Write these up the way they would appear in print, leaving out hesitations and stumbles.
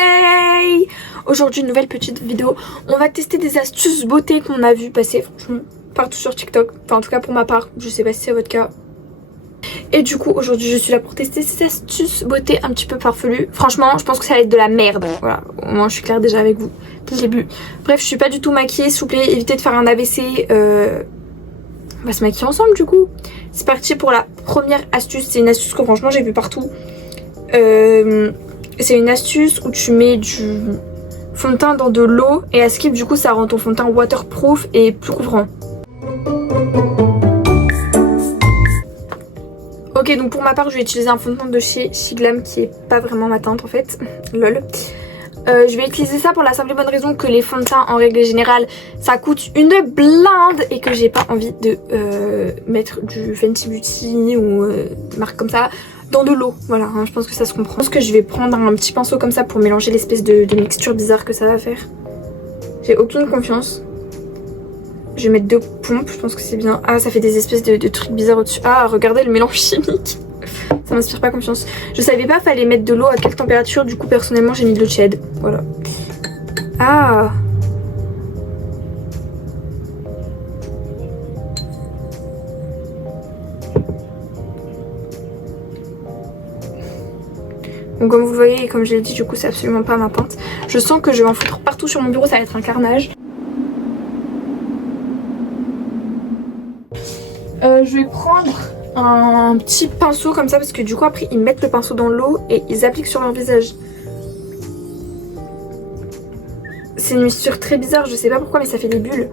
Hey! Aujourd'hui, une nouvelle petite vidéo. On va tester des astuces beauté qu'on a vu passer, franchement, partout sur TikTok. Enfin, en tout cas pour ma part. Je sais pas si c'est votre cas. Et du coup, aujourd'hui, je suis là pour tester ces astuces beauté un petit peu farfelues. Franchement, je pense que ça va être de la merde. Voilà, au moins je suis claire déjà avec vous dès le début. Bref, je suis pas du tout maquillée. S'il vous plaît, évitez de faire un AVC. On va se maquiller ensemble du coup. C'est parti pour la première astuce. C'est une astuce que franchement j'ai vu partout. C'est une astuce où tu mets du fond de teint dans de l'eau et à skip, du coup ça rend ton fond de teint waterproof et plus couvrant. Ok, donc pour ma part je vais utiliser un fond de teint de chez Shiglam qui est pas vraiment ma teinte en fait. Lol. Je vais utiliser ça pour la simple et bonne raison que les fonds de teint en règle générale ça coûte une blinde et que j'ai pas envie de mettre du Fenty Beauty ou marque comme ça dans de l'eau. Voilà, hein, je pense que ça se comprend. Je pense que je vais prendre un petit pinceau comme ça pour mélanger l'espèce de mixture bizarre que ça va faire. J'ai aucune confiance. Je vais mettre 2 pompes, je pense que c'est bien. Ah, ça fait des espèces de trucs bizarres au-dessus. Ah, regardez le mélange chimique. Ça m'inspire pas confiance. Je savais pas fallait mettre de l'eau à quelle température. Du coup personnellement j'ai mis de l'eau tiède. Voilà. Ah. Donc comme vous le voyez et comme je l'ai dit, du coup c'est absolument pas ma teinte. Je sens que je vais en foutre partout sur mon bureau, ça va être un carnage. Je vais prendre un petit pinceau comme ça parce que du coup après ils mettent le pinceau dans l'eau et ils appliquent sur leur visage. C'est une mixture très bizarre, je sais pas pourquoi mais ça fait des bulles.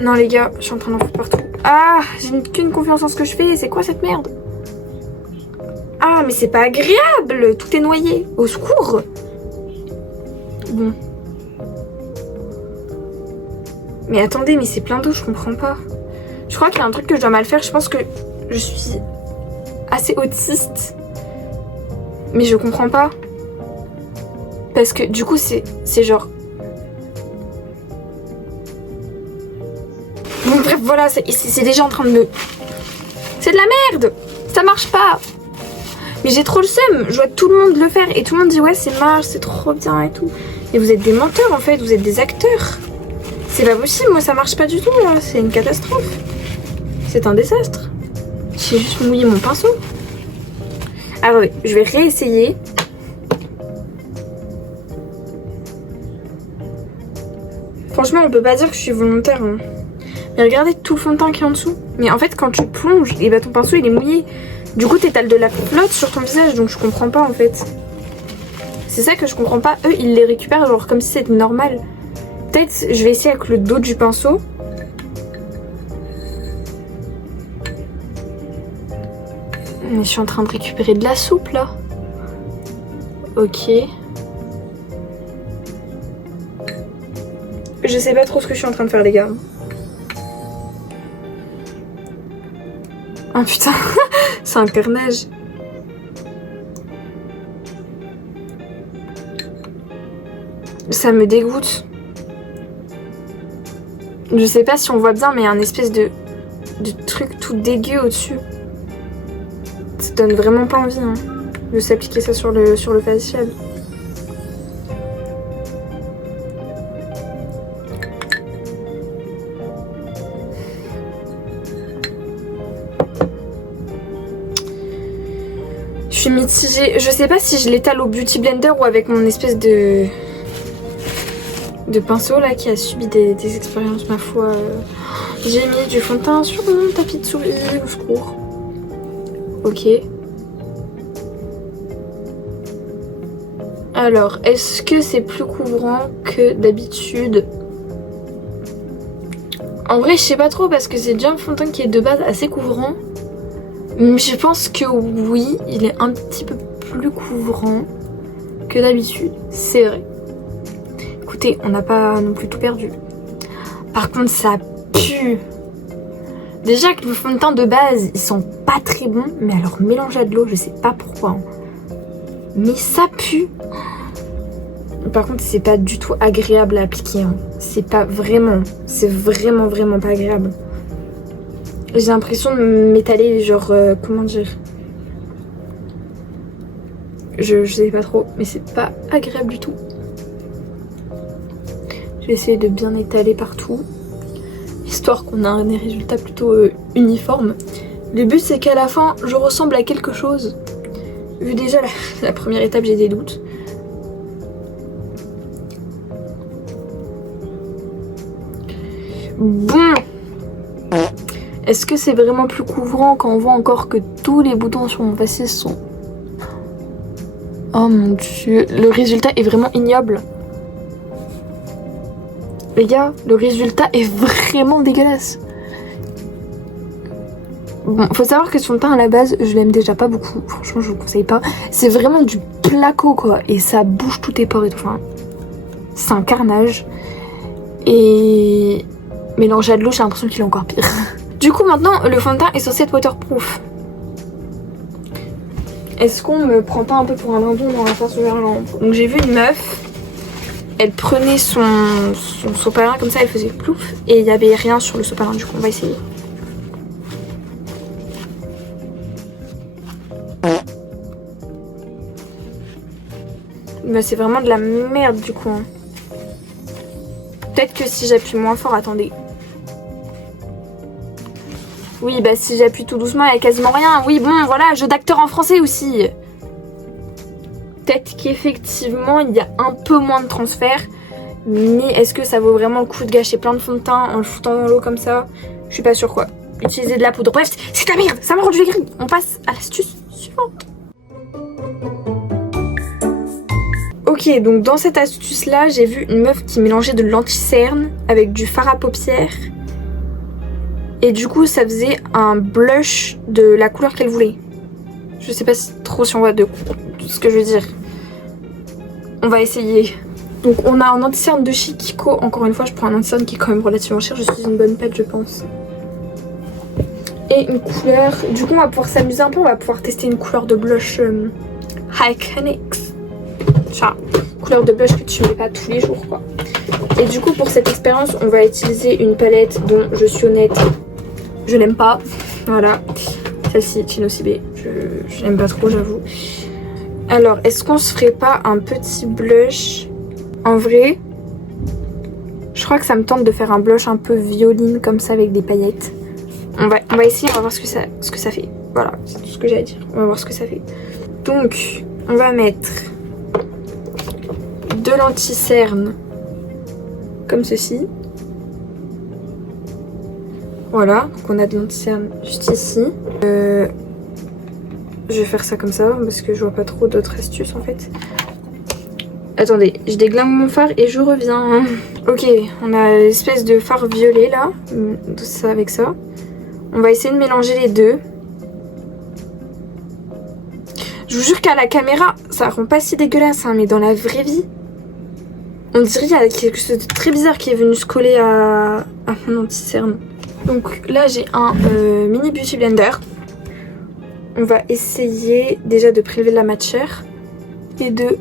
Non les gars, je suis en train d'en foutre partout. Ah, j'ai qu'une confiance en ce que je fais, c'est quoi cette merde? Ah mais c'est pas agréable, tout est noyé, au secours. Bon. Mais attendez, mais c'est plein d'eau, je comprends pas. Je crois qu'il y a un truc que je dois mal faire, je pense que je suis assez autiste. Mais je comprends pas. Parce que du coup c'est genre... Bon bref voilà, c'est déjà en train de me... C'est de la merde. Ça marche pas. Mais j'ai trop le seum, je vois tout le monde le faire et tout le monde dit ouais c'est marche, c'est trop bien et tout. Et vous êtes des menteurs en fait, vous êtes des acteurs. C'est pas possible, moi ça marche pas du tout là, c'est une catastrophe. C'est un désastre. J'ai juste mouillé mon pinceau. Ah ouais, je vais réessayer. Franchement on peut pas dire que je suis volontaire hein. Mais regardez tout le fond de teint qui est en dessous. Mais en fait quand tu plonges, et bah ton pinceau il est mouillé. Du coup t'étales de la flotte sur ton visage, donc je comprends pas en fait. C'est ça que je comprends pas, eux ils les récupèrent genre comme si c'était normal. Peut-être je vais essayer avec le dos du pinceau. Mais je suis en train de récupérer de la soupe là. Ok. Je sais pas trop ce que je suis en train de faire les gars. Ah putain, c'est un carnage. Ça me dégoûte. Je sais pas si on voit bien mais il y a un espèce de truc tout dégueu au-dessus. Ça donne vraiment pas envie hein, de s'appliquer ça sur le facial. Je suis mitigée. Je sais pas si je l'étale au Beauty Blender ou avec mon espèce de pinceau là qui a subi des expériences ma foi. J'ai mis du fond de teint sur mon tapis de souris, au secours. Ok. Alors, est-ce que c'est plus couvrant que d'habitude? En vrai, je sais pas trop parce que c'est déjà un fond de teint qui est de base assez couvrant. Mais je pense que oui, il est un petit peu plus couvrant que d'habitude. C'est vrai. Écoutez, on n'a pas non plus tout perdu. Par contre, ça pue. Déjà que le fond de teint de base, ils sont pas très bons. Mais alors, mélangé à de l'eau, je sais pas pourquoi. Hein. Mais ça pue. Par contre, c'est pas du tout agréable à appliquer. Hein. C'est pas vraiment. C'est vraiment pas agréable. J'ai l'impression de m'étaler, genre, comment dire. je sais pas trop, mais c'est pas agréable du tout. Je vais essayer de bien étaler partout, histoire qu'on ait des résultats plutôt uniformes. Le but c'est qu'à la fin, je ressemble à quelque chose. Vu déjà la première étape, j'ai des doutes. Bon, est-ce que c'est vraiment plus couvrant quand on voit encore que tous les boutons sur mon faciès sont... Oh mon dieu, le résultat est vraiment ignoble. Les gars, le résultat est vraiment dégueulasse. Bon, faut savoir que ce fond de teint à la base, je l'aime déjà pas beaucoup. Franchement, je vous conseille pas. C'est vraiment du placo quoi, et ça bouge tous tes pores et tout. Enfin, c'est un carnage. Et mélangé à de l'eau, j'ai l'impression qu'il est encore pire. Du coup, maintenant, le fond de teint est censé être waterproof. Est-ce qu'on me prend pas un peu pour un lindon dans la face vers lampe? Donc j'ai vu une meuf, elle prenait son sopalin comme ça, elle faisait plouf, et il y avait rien sur le sopalin. Du coup, on va essayer. Mais c'est vraiment de la merde du coup. Peut-être que si j'appuie moins fort, attendez. Oui, bah si j'appuie tout doucement, il y a quasiment rien. Oui, bon, voilà, jeu d'acteur en français aussi. Peut-être qu'effectivement, il y a un peu moins de transfert. Mais est-ce que ça vaut vraiment le coup de gâcher plein de fond de teint en le foutant dans l'eau comme ça? Je suis pas sûre quoi. Utiliser de la poudre. Bref, c'est ta merde, ça m'a rendu gris. On passe à l'astuce suivante. Ok, donc dans cette astuce là, j'ai vu une meuf qui mélangeait de l'anti-cerne avec du fard à paupières. Et du coup, ça faisait un blush de la couleur qu'elle voulait. Je sais pas trop si on voit de ce que je veux dire. On va essayer. Donc on a un anti-cerne de chez Kiko. Encore une fois, je prends un anti-cerne qui est quand même relativement cher. Je suis une bonne pète, je pense. Et une couleur... Du coup, on va pouvoir s'amuser un peu. On va pouvoir tester une couleur de blush Hyconics. Enfin, couleur de blush que tu mets pas tous les jours, quoi. Et du coup, pour cette expérience, on va utiliser une palette dont je suis honnête, je n'aime pas. Voilà. Celle-ci, Chinosibe. Je n'aime pas trop, j'avoue. Alors, est-ce qu'on se ferait pas un petit blush? En vrai, je crois que ça me tente de faire un blush un peu violine comme ça avec des paillettes. On va essayer, on va voir ce que ça fait. Voilà, c'est tout ce que j'ai à dire. On va voir ce que ça fait. Donc, on va mettre de l'anti-cerne comme ceci. Voilà, donc on a de l'anti-cerne juste ici. Je vais faire ça comme ça parce que je vois pas trop d'autres astuces en fait. Attendez, je déglingue mon fard et je reviens. Ok, on a l'espèce de fard violet là, ça avec ça. On va essayer de mélanger les deux. Je vous jure qu'à la caméra, ça rend pas si dégueulasse, hein, mais dans la vraie vie, on dirait qu'il y a quelque chose de très bizarre qui est venu se coller à mon anti-cerne. Donc là, j'ai un mini beauty blender. On va essayer déjà de prélever de la matière et de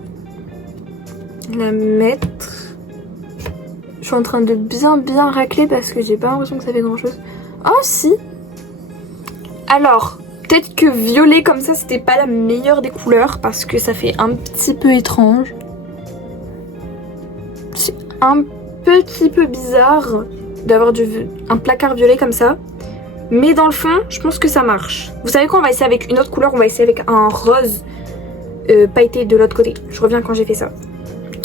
la mettre. Je suis en train de bien racler parce que j'ai pas l'impression que ça fait grand chose. Oh si. Alors, peut-être que violet comme ça, c'était pas la meilleure des couleurs parce que ça fait un petit peu étrange. C'est un petit peu bizarre d'avoir un placard violet comme ça. Mais dans le fond, je pense que ça marche. Vous savez quoi, on va essayer avec une autre couleur. On va essayer avec un rose pailleté de l'autre côté. Je reviens quand j'ai fait ça.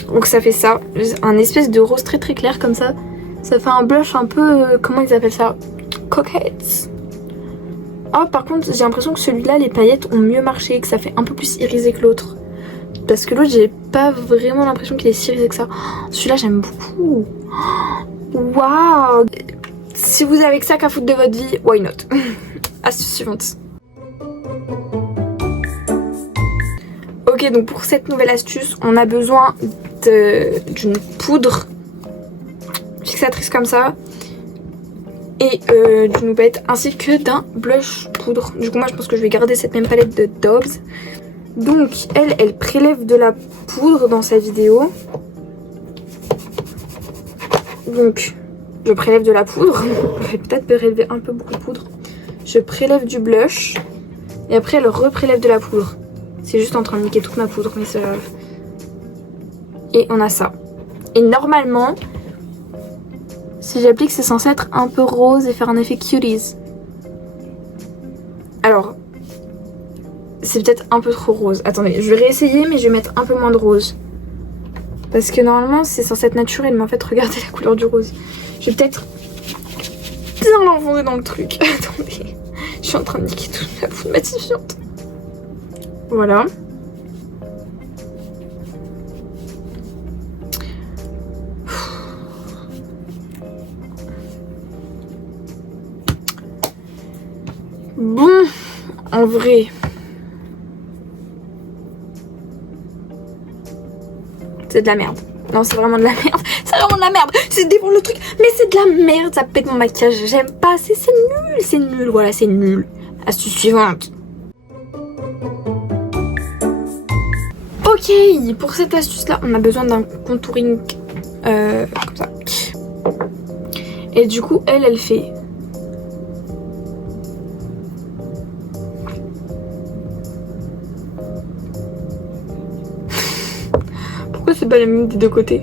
Donc ça fait ça. Un espèce de rose très clair comme ça. Ça fait un blush un peu... comment ils appellent ça? Coquette. Oh, par contre, j'ai l'impression que celui-là, les paillettes ont mieux marché. Que ça fait un peu plus irisé que l'autre. Parce que l'autre, j'ai pas vraiment l'impression qu'il est si irisé que ça. Oh, celui-là, j'aime beaucoup. Waouh! Si vous avez que ça qu'à foutre de votre vie, why not? Astuce suivante. Ok, donc pour cette nouvelle astuce, on a besoin d'une poudre fixatrice comme ça et d'une houppette ainsi que d'un blush poudre. Du coup, moi, je pense que je vais garder cette même palette de Dobbs. Donc, elle prélève de la poudre dans sa vidéo. Donc, je prélève de la poudre. Je vais peut-être prélever un peu beaucoup de poudre. Je prélève du blush. Et après, elle reprélève de la poudre. C'est juste en train de niquer toute ma poudre, mais c'est grave. Et on a ça. Et normalement, si j'applique, c'est censé être un peu rose et faire un effet cuties. Alors, c'est peut-être un peu trop rose. Attendez, je vais réessayer, mais je vais mettre un peu moins de rose. Parce que normalement, c'est censé être naturel, mais en fait, regardez la couleur du rose. Je vais peut-être bien l'enfoncer dans le truc. Attendez, je suis en train de niquer toute la poudre matifiante. Voilà. Bon, en vrai, c'est de la merde. Non, c'est vraiment de la merde. C'est vraiment de la merde. C'est défendre le truc, mais c'est de la merde. Ça pète mon maquillage. J'aime pas. C'est nul. C'est nul. Voilà, c'est nul. Astuce suivante. Ok, pour cette astuce-là, on a besoin d'un contouring comme ça. Et du coup, elle fait... Pourquoi c'est pas la même des deux côtés?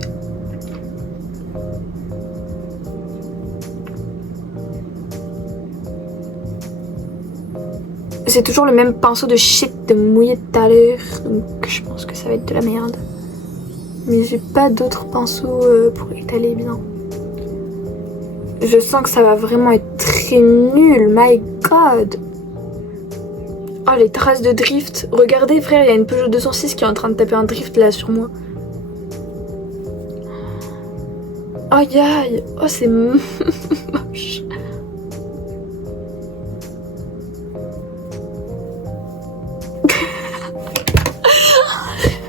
C'est toujours le même pinceau de shit de mouillé tout à l'heure, donc je pense que ça va être de la merde. Mais j'ai pas d'autres pinceaux pour étaler bien. Je sens que ça va vraiment être très nul, my god. Oh, les traces de drift. Regardez frère, il y a une Peugeot 206 qui est en train de taper un drift là sur moi. Aïe aïe, oh c'est moche.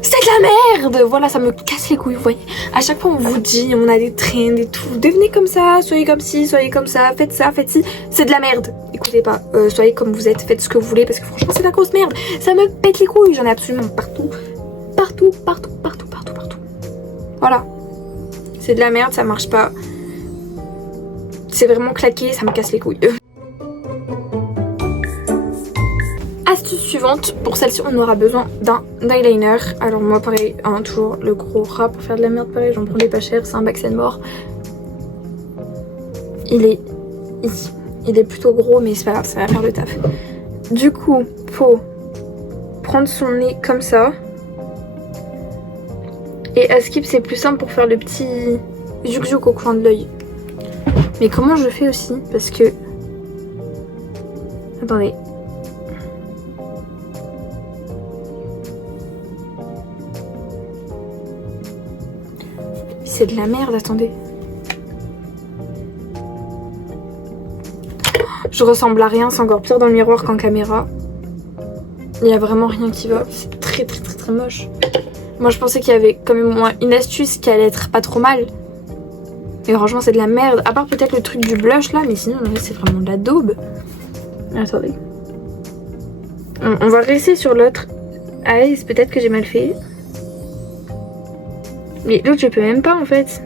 C'est de la merde. Voilà, ça me casse les couilles, vous voyez. À chaque fois on vous dit, on a des trends et tout. Devenez comme ça, soyez comme ci, soyez comme ça, faites ci. C'est de la merde. Écoutez pas, soyez comme vous êtes, faites ce que vous voulez parce que franchement c'est de la grosse merde. Ça me pète les couilles, j'en ai absolument partout. Partout. Voilà. C'est de la merde, ça marche pas. C'est vraiment claqué, ça me casse les couilles. Astuce suivante, pour celle-ci on aura besoin d'un eyeliner. Alors moi pareil, hein, toujours le gros rat pour faire de la merde pareil, j'en prends des pas chers, c'est un Max & More. Il est ici. Il est plutôt gros mais c'est pas grave, ça va faire le taf. Du coup, faut prendre son nez comme ça. Et à skip c'est plus simple pour faire le petit zouk au coin de l'œil. Mais comment je fais aussi? Parce que... Attendez. C'est de la merde, attendez. Je ressemble à rien, c'est encore pire dans le miroir qu'en caméra. Il n'y a vraiment rien qui va. C'est très moche. Moi je pensais qu'il y avait quand même une astuce qui allait être pas trop mal. Mais franchement c'est de la merde. À part peut-être le truc du blush là, mais sinon c'est vraiment de la daube. Attendez. On va rester sur l'autre eyes, peut-être que j'ai mal fait. Mais l'autre je peux même pas en fait.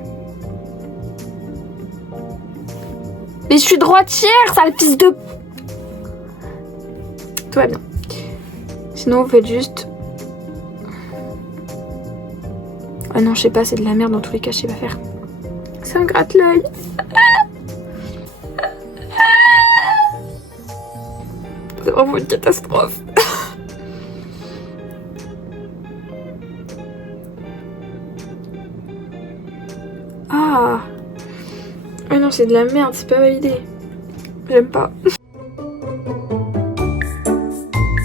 Mais je suis droitière, sale fils de... Tout va bien. Sinon vous faites juste... Oh non je sais pas, c'est de la merde dans tous les cas, je sais pas faire. Ça me gratte l'œil. C'est vraiment une catastrophe. Ah. Mais non c'est de la merde, c'est pas validé. J'aime pas.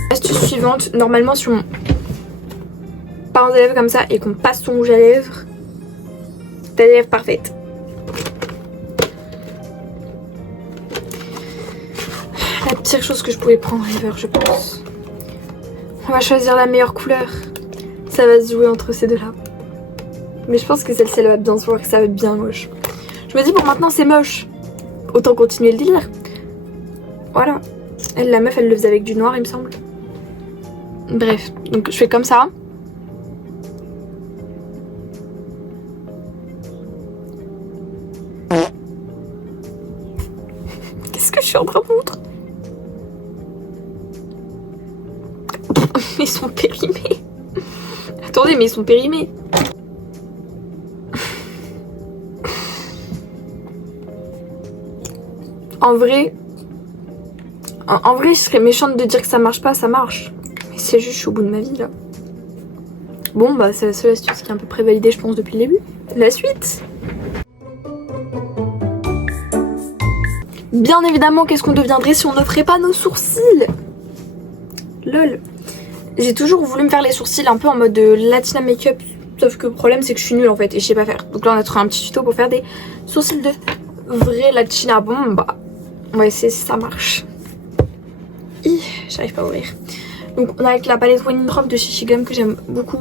Astuce suivante, normalement si on pince les lèvres comme ça et qu'on passe son rouge à lèvres, t'as des lèvres parfaites. La pire chose que je pouvais prendre ever, je pense. On va choisir la meilleure couleur. Ça va se jouer entre ces deux là. Mais je pense que celle-ci elle va bien se voir, que ça va être bien moche. Je me dis pour maintenant c'est moche. Autant continuer le délire. Voilà. Elle, la meuf elle le faisait avec du noir il me semble. Bref, donc je fais comme ça. Qu'est-ce que je suis en train de montrer? Ils sont périmés. Attendez, mais ils sont périmés. En vrai, je serais méchante de dire que ça marche pas, ça marche. Mais c'est juste, je suis au bout de ma vie là. Bon, bah c'est la seule astuce qui est un peu près validée, je pense, depuis le début. La suite. Bien évidemment, qu'est-ce qu'on deviendrait si on ne ferait pas nos sourcils? Lol. J'ai toujours voulu me faire les sourcils un peu en mode Latina Makeup. Sauf que le problème, c'est que je suis nulle en fait et je sais pas faire. Donc là, on a trouvé un petit tuto pour faire des sourcils de vrai Latina. Bon, bah, on va essayer si ça marche. J'arrive pas à ouvrir. Donc on a avec la palette One in Drop de chez Shigum que j'aime beaucoup.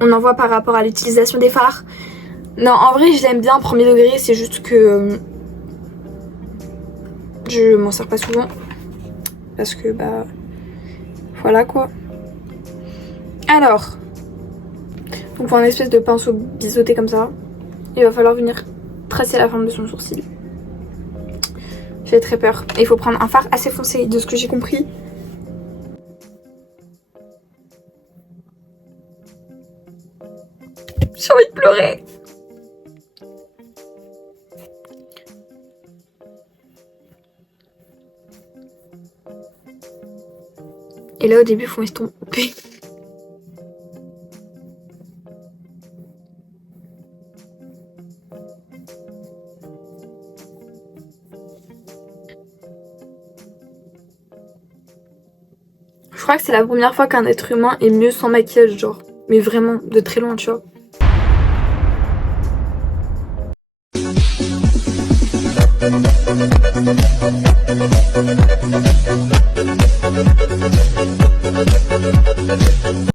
On en voit par rapport à l'utilisation des fards. Non, en vrai je l'aime bien premier degré, c'est juste que je m'en sers pas souvent. Parce que bah voilà quoi. Alors, on prend une espèce de pinceau biseauté comme ça. Il va falloir venir tracer la forme de son sourcil. J'ai très peur. Et il faut prendre un fard assez foncé de ce que j'ai compris. J'ai envie de pleurer. Et là au début il faut estomper. Je crois que c'est la première fois qu'un être humain est mieux sans maquillage, genre. Mais vraiment, de très loin, tu vois.